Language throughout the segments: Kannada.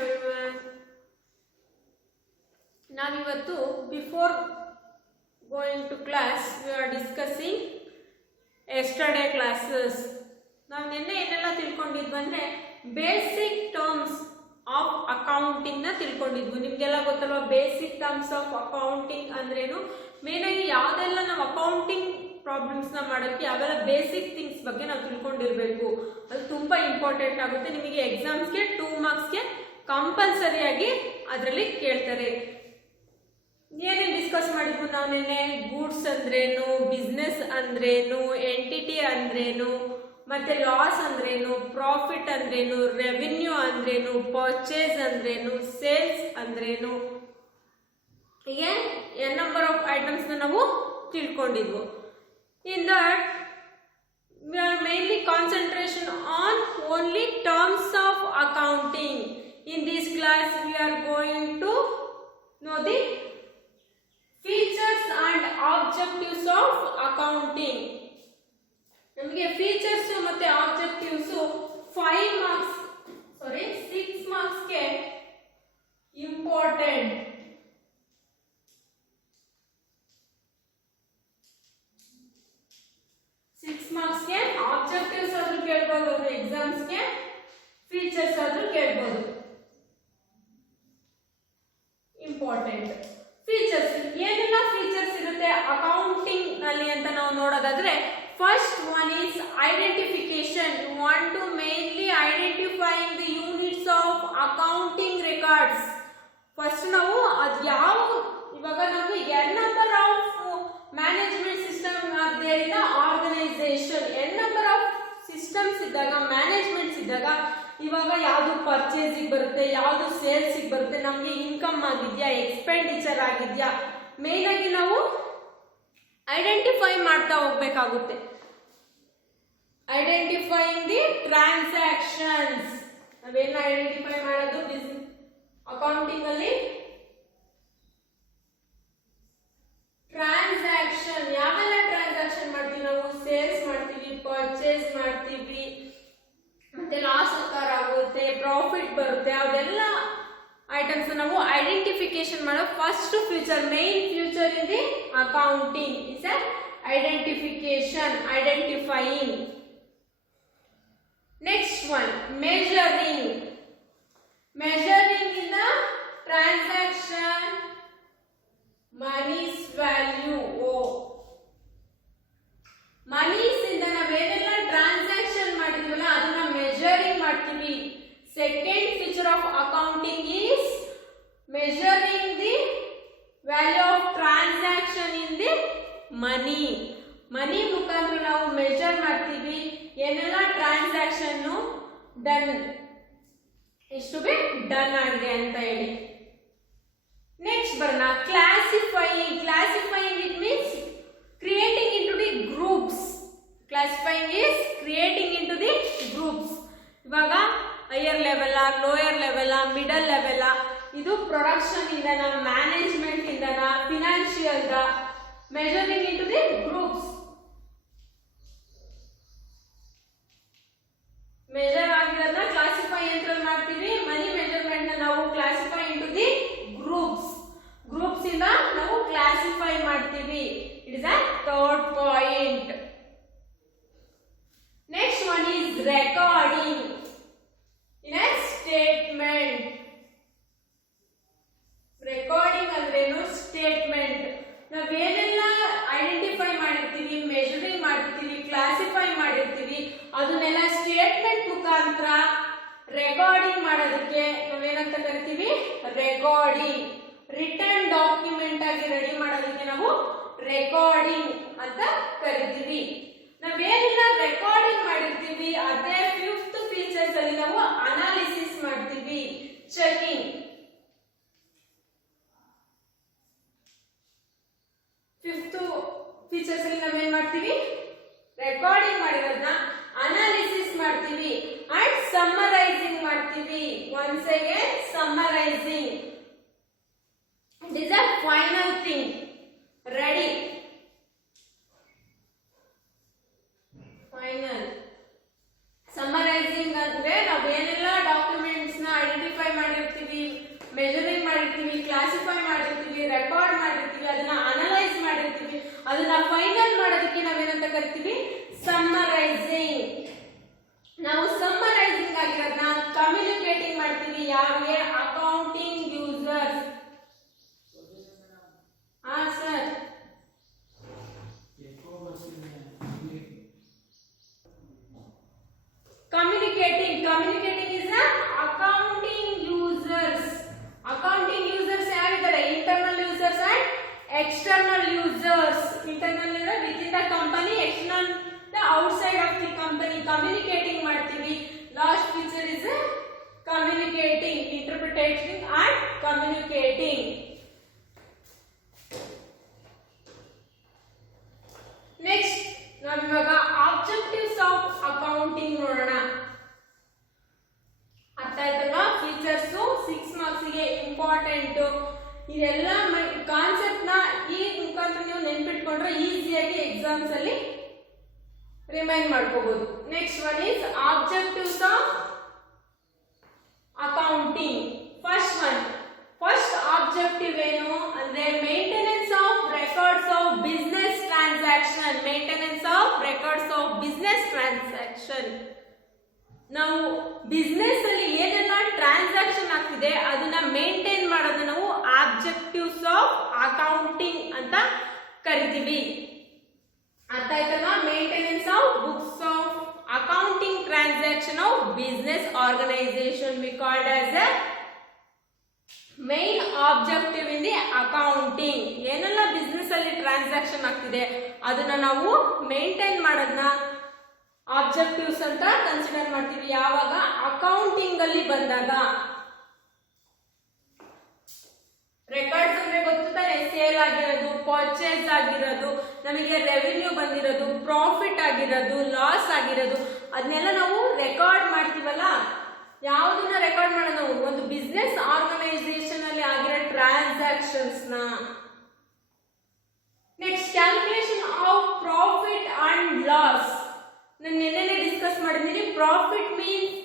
everyone. ನಾವಿವತ್ತು before going to class we are discussing yesterday classes. ನಾವು ನಿನ್ನೆ ಏನೆಲ್ಲ ತಿಳ್ಕೊಂಡಿದ್ವಿ ಅಂದರೆ ಬೇಸಿಕ್ ಟರ್ಮ್ಸ್ ಆಫ್ ಅಕೌಂಟಿಂಗ್ನ ತಿಳ್ಕೊಂಡಿದ್ವಿ. ನಿಮಗೆಲ್ಲ ಗೊತ್ತಲ್ವ ಬೇಸಿಕ್ ಟರ್ಮ್ಸ್ ಆಫ್ ಅಕೌಂಟಿಂಗ್ ಅಂದ್ರೇನು, ಮೇನಾಗಿ ಯಾವುದೆಲ್ಲ ನಾವು ಅಕೌಂಟಿಂಗ್ ಪ್ರಾಬ್ಲಮ್ಸ್ನ ಮಾಡೋಕ್ಕೆ ಅವೆಲ್ಲ ಬೇಸಿಕ್ ಥಿಂಗ್ಸ್ ಬಗ್ಗೆ ನಾವು ತಿಳ್ಕೊಂಡಿರಬೇಕು. ಅದು ತುಂಬ ಇಂಪಾರ್ಟೆಂಟ್ ಆಗುತ್ತೆ. ನಿಮಗೆ ಎಕ್ಸಾಮ್ಸ್ಗೆ 2 ಮಾರ್ಕ್ಸ್ಗೆ ಕಂಪಲ್ಸರಿಯಾಗಿ ಅದರಲ್ಲಿ ಕೇಳ್ತಾರೆ. ಏನೇನು ಡಿಸ್ಕಸ್ ಮಾಡಿದ್ವು ನಾವು ನಿನ್ನೆ? ಗೂಡ್ಸ್ ಅಂದ್ರೇನು, ಬಿಸ್ನೆಸ್ ಅಂದ್ರೇನು, ಎಂಟಿಟಿ ಅಂದ್ರೇನು, ಮತ್ತೆ ಲಾಸ್ ಅಂದ್ರೇನು, ಪ್ರಾಫಿಟ್ ಅಂದ್ರೇನು, ರೆವಿನ್ಯೂ ಅಂದ್ರೇನು, ಪರ್ಚೇಸ್ ಅಂದ್ರೇನು, ಸೇಲ್ಸ್ ಅಂದ್ರೇನು, ಹೀಗೆ ಎನ್ ನಂಬರ್ ಆಫ್ ಐಟಮ್ಸ್ನ ನಾವು ತಿಳ್ಕೊಂಡಿದ್ವು. In that we are mainly concentration on only terms of accounting. In this class we are going to know the features and objectives of accounting. ನಮಗೆ features ಮತ್ತೆ objectives 6 marks ಗೆ important. 6 marks ಗೆ ಆಬ್ಜೆಕ್ಟಿವ್ಸ್ ಆದ್ರೂ ಕೇಳಬಹುದು, ಎಕ್ಸಾಮ್ಸ್ ಗೆ ಫೀಚರ್ಸ್ ಆದ್ರೂ ಕೇಳಬಹುದು. ಇಂಪಾರ್ಟೆಂಟ್ ಫೀಚರ್ಸ್, ಏನೆಲ್ಲ ಫೀಚರ್ಸ್ ಇರುತ್ತೆ ಅಕೌಂಟಿಂಗ್ ನಲ್ಲಿ ಅಂತ ನಾವು ನೋಡೋದಾದ್ರೆ, first one is identification. You want to mainly identifying the units of accounting records. First ನಾವು ಅದು ಯಾವ, ಇವಾಗ ನಮಗೆ n number of management system are there in the organisation. N number of systems ಇದ್ದಾಗ, ಮ್ಯಾನೇಜ್ಮೆಂಟ್ಸ್ ಇದ್ದಾಗ, ಇವಾಗ ಯಾವುದು ಪರ್ಚೇಸಿಗೆ ಬರುತ್ತೆ, ಯಾವುದು ಸೇಲ್ಸಿಗೆ ಬರುತ್ತೆ, ನಮಗೆ ಇನ್ಕಮ್ ಆಗಿದೆಯಾ, ಎಕ್ಸ್ಪೆಂಡಿಚರ್ ಆಗಿದೆಯಾ, ಮೇನ್ ಆಗಿ ನಾವು ಐಡೆಂಟಿಫೈ ಮಾಡ್ತಾ ಹೋಗ್ಬೇಕಾಗುತ್ತೆ. Identifying the transactions. ನಾವೇನ ಐಡೆಂಟಿಫೈ ಮಾಡೋದು ಅಕೌಂಟಿಂಗ್ ಅಲ್ಲಿ? ಟ್ರಾನ್ಸಾಕ್ಷನ್. ಯಾವೆಲ್ಲ ಟ್ರಾನ್ಸಾಕ್ಷನ್ ಮಾಡ್ತೀವಿ ನಾವು? ಸೇಲ್ಸ್ ಮಾಡ್ತೀವಿ, ಪರ್ಚೇಸ್ ಮಾಡ್ತೀವಿ, ಮತ್ತೆ ಲಾಸ್ ಅಕರ್ ಆಗುತ್ತೆ, ಪ್ರಾಫಿಟ್ ಬರುತ್ತೆ, ಅದೆಲ್ಲ ಐಟಮ್ಸ್ ನಾವು ಐಡೆಂಟಿಫಿಕೇಶನ್ ಮಾಡೋ first future, main future in the accounting is identification, identifying. Next one measuring. Measuring in the transaction monies value. Monies ಇಂದ ನಾವೇನೆಲ್ಲ ಟ್ರಾನ್ಸಾಕ್ಷನ್ ಮಾಡಿದ್ವಲ್ಲ ಅದನ್ನ ಮೆಜರಿಂಗ್ ಮಾಡ್ತೀವಿ. Second feature of accounting is measuring the value of transaction in the money. Money ಮುಖಾಂತರ ನಾವು ಮೆಜರ್ ಮಾಡ್ತೀವಿ ಏನೆಲ್ಲ ಟ್ರಾನ್ಸಾಕ್ಷನ್ ಡನ್, ಎಷ್ಟು ಬಿ ಡನ್ ಆಗಿದೆ ಅಂತ ಹೇಳಿ. ನೆಕ್ಸ್ಟ್ ಬರೋಣ classifying. Classifying it means creating into the groups. Classifying is creating into the groups. ಇವಾಗ higher level, lower level, middle level, ಇದು ಪ್ರೊಡಕ್ಷನ್ ಇಂದನ, ಮ್ಯಾನೇಜ್ಮೆಂಟ್ ಇಂದನ, ಫಿನಾನ್ಷಿಯಲ್ ದ, measuring into the groups. Measure ಆಗಿರೋದನ್ನ ಕ್ಲಾಸಿಫೈ ಅಂತ ಮಾಡ್ತೀವಿ. ಮನಿ ಮೆಜರ್ಮೆಂಟ್ ನ ನಾವು classify into the groups. Groups ಇಂದ ನಾವು ಕ್ಲಾಸಿಫೈ ಮಾಡ್ತೀವಿ. It is a third point. Next one is recording in a statement. Recording ಅಂದ್ರೇನು? ಸ್ಟೇಟ್ಮೆಂಟ್. ನಾವೇನೆಲ್ಲ ಐಡೆಂಟಿಫೈ ಮಾಡಿರ್ತೀವಿ, ಮೆಜರಿಂಗ್ ಮಾಡಿರ್ತೀವಿ, ಕ್ಲಾಸಿಫೈ ಮಾಡಿರ್ತೀವಿ, ಅದನ್ನೆಲ್ಲ ಸ್ಟೇಟ್ಮೆಂಟ್ ಮುಖಾಂತರ ರೆಕಾರ್ಡಿಂಗ್ ಮಾಡೋದಕ್ಕೆ ನಾವೇನಂತ ಕರಿತೀವಿ? ರೆಕಾರ್ಡಿಂಗ್. ರಿಟರ್ನ್ ಡಾಕ್ಯುಮೆಂಟ್ ಆಗಿ ರೆಡಿ ಮಾಡೋದಕ್ಕೆ ನಾವು ರೆಕಾರ್ಡಿಂಗ್ ಅಂತ ಕರಿತೀವಿ. ನಾವೇನೆಲ್ಲ ರೆಕಾರ್ಡಿಂಗ್ ಮಾಡಿರ್ತೀವಿ ಅದೇ ಫಿಫ್ತ್ ಫೀಚರ್ಸ್ ಅಲ್ಲಿ ನಾವು ಅನಾಲಿಸಿಸ್ ಮಾಡ್ತೀವಿ, ಚೆಕಿಂಗ್. ಫಿಫ್ತ್ ಫೀಚರ್ಸ್ ಅಲ್ಲಿ ನಾವೇನ್ ಮಾಡ್ತೀವಿ? ರೆಕಾರ್ಡಿಂಗ್ ಮಾಡಿರೋದನ್ನ ಅನಾಲಿಸಿಸ್ ಮಾಡ್ತೀವಿ ಅಂಡ್ ಸಮ್ಮರೈಸಿಂಗ್ ಮಾಡ್ತೀವಿ. Once again summarising. It is a final thing. Ready. Final. Summarizing ಅಂದ್ರೆ ನಾವು ಏನೆಲ್ಲ ಡಾಕ್ಯುಮೆಂಟ್ಸ್ ನ ಐಡೆಂಟಿಫೈ ಮಾಡಿರ್ತೀವಿ ಯಾರಿಗೆ ಅಕೌಂಟಿಂಗ್ ಯೂಸರ್ಸ್. ಹಾ sir, communicating is a accounting users. Accounting users ಯಾರಿದ್ದಾರೆ? internal users and external users. internal within the company, external the outside of the company. communicating ಮಾಡ್ತೀವಿ. last feature is a communicating, interpreting and communicating. next ನಾವು ಇವಾಗ ಆಬ್ಜೆಕ್ಟಿವ್ಸ್ ಆಫ್ ಅಕೌಂಟಿಂಗ್ ನೋಡೋಣ. ಅರ್ಥ ಆಯ್ತಲ್ವಾ? ಫೀಚರ್ಸ್ 6 ಮಾರ್ಕ್ಸ್ ಗೆ ಇಂಪಾರ್ಟೆಂಟ್. ಇದೆಲ್ಲ ಕಾನ್ಸೆಪ್ಟ್ ನ ಈ ಮುಖಾಂತರ ನೀವು ನೆನ್ಪಿಟ್ಕೊಂಡ್ರೆ ಈಸಿಯಾಗಿ ಎಕ್ಸಾಮ್ಸ್ ಅಲ್ಲಿ ರಿಮೈಂಡ್ ಮಾಡ್ಕೋಬಹುದು. Next one is objectives of accounting. First objective ಏನು ಅಂದ್ರೆ maintenance of records of business transaction. Maintenance of records of business transaction. ನಾವು ಬಿಸ್ನೆಸ್ ಅಲ್ಲಿ ಏನೆಲ್ಲ ಟ್ರಾನ್ಸಾಕ್ಷನ್ ಆಗ್ತಿದೆ ಅದನ್ನ ಮೇಂಟೈನ್ ಮಾಡೋದು ನಾವು ಆಬ್ಜೆಕ್ಟಿವ್ಸ್ ಆಫ್ ಅಕೌಂಟಿಂಗ್ ಅಂತ ಕರಿತೀವಿ. ಅರ್ಥ ಆಯ್ತಲ್ವಾ? Maintenance of books of accounting transaction of business organisation we called as a main objective in the accounting. ಏನೆಲ್ಲ ಬಿಸ್ನೆಸ್ ಅಲ್ಲಿ ಟ್ರಾನ್ಸಾಕ್ಷನ್ ಆಗ್ತಿದೆ ಅದನ್ನ ನಾವು ಮೇಂಟೈನ್ ಮಾಡೋದನ್ನ ಆಬ್ಜೆಕ್ಟಿವ್ಸ್ ಅಂತ ಕನ್ಸಿಡರ್ ಮಾಡ್ತೀವಿ. ಯಾವಾಗ? ಅಕೌಂಟಿಂಗ್ ಅಲ್ಲಿ ಬಂದಾಗ. ರೆಕಾರ್ಡ್ಸ್ ಅಂದ್ರೆ ಗೊತ್ತಾನೆ, ಸೇಲ್ ಆಗಿರೋದು, ಪರ್ಚೇಸ್ ಆಗಿರೋದು, ನಮಗೆ ರೆವಿನ್ಯೂ ಬಂದಿರೋದು, ಪ್ರಾಫಿಟ್ ಆಗಿರೋದು, ಲಾಸ್ ಆಗಿರೋದು, ಅದನ್ನೆಲ್ಲ ನಾವು ರೆಕಾರ್ಡ್ ಮಾಡ್ತೀವಲ್ಲ. ಯಾವುದನ್ನ ರೆಕಾರ್ಡ್ ಮಾಡೋದು? ನಾವು ಒಂದು ಬಿಸ್ನೆಸ್ ಆರ್ಗನೈಸೇಷನ್ ಅಲ್ಲಿ ಆಗಿರೋ ಟ್ರಾನ್ಸಾಕ್ಷನ್ಸ್ ನ. Next calculation of profit and loss. ನಾನು ನಿನ್ನೆ ಡಿಸ್ಕಸ್ ಮಾಡಿದ್ದೀನಿ. Profit means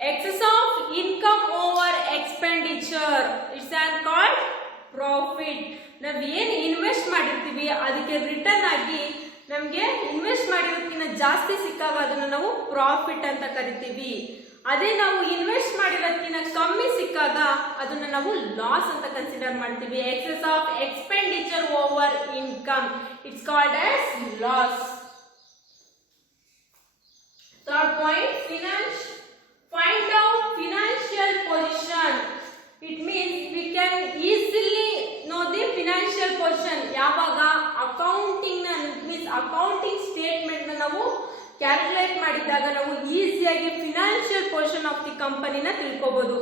excess of income over expenditure. It's called profit. ನಾವು ಏನು ಇನ್ವೆಸ್ಟ್ ಮಾಡಿರ್ತೀವಿ ಅದಕ್ಕೆ ರಿಟರ್ನ್ ಆಗಿ ನಮಗೆ ಇನ್ವೆಸ್ಟ್ ಮಾಡಿರೋದಕ್ಕಿಂತ ಜಾಸ್ತಿ ಸಿಕ್ಕಾಗ ಅದನ್ನು ನಾವು ಪ್ರಾಫಿಟ್ ಅಂತ ಕರಿತೀವಿ. ಅದೇ ನಾವು ಇನ್ವೆಸ್ಟ್ ಮಾಡಿರೋದಕ್ಕಿಂತ ಕಮ್ಮಿ ಸಿಕ್ಕಾಗ ಅದನ್ನು ನಾವು ಲಾಸ್ ಅಂತ ಕನ್ಸಿಡರ್ ಮಾಡ್ತೀವಿ. Excess of expenditure over income, it's called as loss. Third point, find out financial position. It means we can easily know the financial position. ಯಾವಾಗ ಅಕೌಂಟಿಂಗ್ ಮೀನ್ಸ್ ಅಕೌಂಟಿಂಗ್ ಸ್ಟೇಟ್ಮೆಂಟ್ ನಾವು ಕ್ಯಾಲ್ಕುಲೇಟ್ ಮಾಡಿದಾಗ ನಾವು ಈಸಿಯಾಗಿ ಫಿನಾನ್ಷಿಯಲ್ ಪೊಸಿಷನ್ ಆಫ್ ದಿ ಕಂಪನಿನ ತಿಳ್ಕೋಬಹುದು.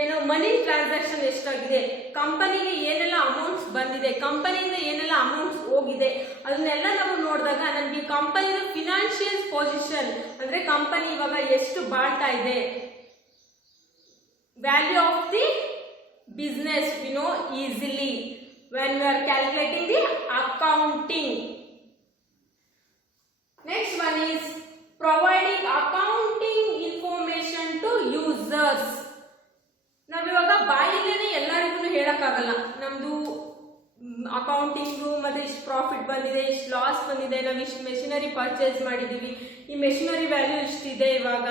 ಏನು ಮನಿ ಟ್ರಾನ್ಸಾಕ್ಷನ್ ಎಷ್ಟಾಗಿದೆ, ಕಂಪನಿಗೆ ಏನೆಲ್ಲ ಅಮೌಂಟ್ಸ್ ಬಂದಿದೆ, ಕಂಪನಿಯಿಂದ ಏನೆಲ್ಲ ಅಮೌಂಟ್ಸ್ ಹೋಗಿದೆ, ಅದನ್ನೆಲ್ಲ ನಾವು ನೋಡಿದಾಗ ನಮಗೆ ಕಂಪನಿಯ ಫಿನಾನ್ಷಿಯಲ್ ಪೊಸಿಷನ್ ಅಂದ್ರೆ ಕಂಪನಿ ಇವಾಗ ಎಷ್ಟು ಬಾಳ್ತಾ ಇದೆ, value of the business we know easily when we are calculating the accounting. Next one is providing accounting information to users. ನಾವಿವಾಗ ಬಾಯಿಲೇನೆ ಎಲ್ಲರಿಗೂ ಹೇಳಕ್ಕಾಗಲ್ಲ ನಮ್ದು ಅಕೌಂಟಿಂಗು ಮತ್ತೆ ಇಷ್ಟು ಪ್ರಾಫಿಟ್ ಬಂದಿದೆ, ಇಷ್ಟು ಲಾಸ್ ಬಂದಿದೆ, ನಾವು ಇಷ್ಟು ಮೆಷಿನರಿ ಪರ್ಚೇಸ್ ಮಾಡಿದೀವಿ, ಈ ಮೆಷಿನರಿ ವ್ಯಾಲ್ಯೂ ಇಷ್ಟಿದೆ ಇವಾಗ,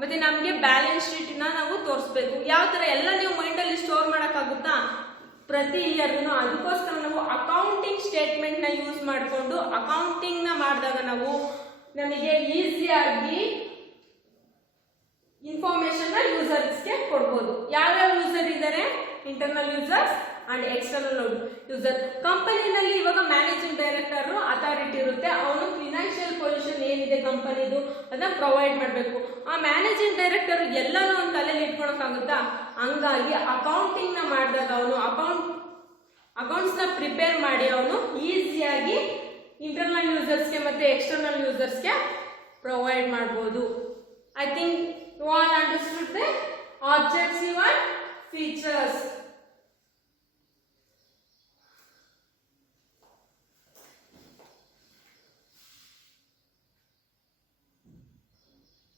ಮತ್ತೆ ನಮಗೆ ಬ್ಯಾಲೆನ್ಸ್ ಶೀಟ್ನ ನಾವು ತೋರಿಸ್ಬೇಕು. ಯಾವ ಥರ ಎಲ್ಲ ನೀವು ಮೈಂಡಲ್ಲಿ ಸ್ಟೋರ್ ಮಾಡೋಕ್ಕಾಗುತ್ತಾ? ಪ್ರತಿ ಇಯರ್ನು ಅದಕ್ಕೋಸ್ಕರ ನಾವು ಅಕೌಂಟಿಂಗ್ ಸ್ಟೇಟ್ಮೆಂಟ್ನ ಯೂಸ್ ಮಾಡಿಕೊಂಡು ಅಕೌಂಟಿಂಗ್ನ ಮಾಡಿದಾಗ ನಾವು ನಮಗೆ ಈಸಿಯಾಗಿ ಇನ್ಫಾರ್ಮೇಶನ್ ಯೂಸರ್ಸ್ಗೆ ಕೊಡ್ಬೋದು. ಯಾವ್ಯಾವ ಯೂಸರ್ ಇದ್ದಾರೆ? Internal users and external user. ಕಂಪನಿನಲ್ಲಿ ಇವಾಗ ಮ್ಯಾನೇಜಿಂಗ್ ಡೈರೆಕ್ಟರ್ ಅಥಾರಿಟಿ ಇರುತ್ತೆ, ಅವನು ಫಿನಾನ್ಷಿಯಲ್ ಪೊಸಿಷನ್ ಏನಿದೆ ಕಂಪನಿದು ಅದನ್ನ ಪ್ರೊವೈಡ್ ಮಾಡಬೇಕು. ಆ ಮ್ಯಾನೇಜಿಂಗ್ ಡೈರೆಕ್ಟರ್ ಎಲ್ಲನೂ ಒಂದು ತಲೆಯಲ್ಲಿ ಇಟ್ಕೊಳಕ್ಕಾಗುತ್ತಾ? ಹಂಗಾಗಿ ಅಕೌಂಟಿಂಗ್ನ ಮಾಡಿದಾಗ ಅವನು ಅಕೌಂಟ್ಸ್ನ ಪ್ರಿಪೇರ್ ಮಾಡಿ ಅವನು ಈಸಿಯಾಗಿ ಇಂಟರ್ನಲ್ ಯೂಸರ್ಸ್ಗೆ ಮತ್ತೆ ಎಕ್ಸ್ಟರ್ನಲ್ ಯೂಸರ್ಸ್ಗೆ ಪ್ರೊವೈಡ್ ಮಾಡ್ಬೋದು. I think you all understood the objective and features.